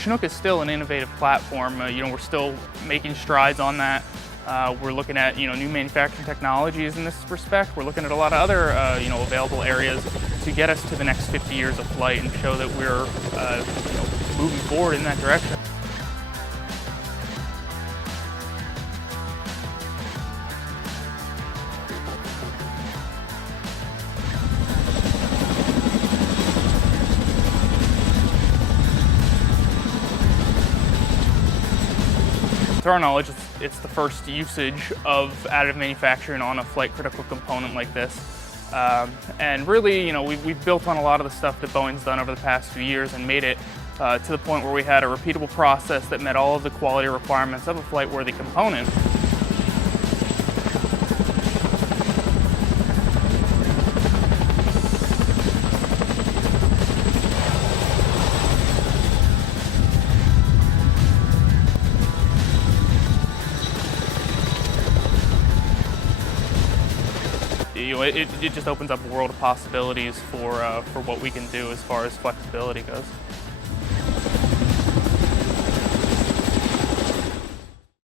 Chinook is still an innovative platform. We're still making strides on that. We're looking at new manufacturing technologies in this respect. We're looking at a lot of other available areas to get us to the next 50 years of flight and show that we're moving forward in that direction. To our knowledge, it's the first usage of additive manufacturing on a flight critical component like this. And really, we've built on a lot of the stuff that Boeing's done over the past few years and made it to the point where we had a repeatable process that met all of the quality requirements of a flight-worthy component. It just opens up a world of possibilities for what we can do as far as flexibility goes.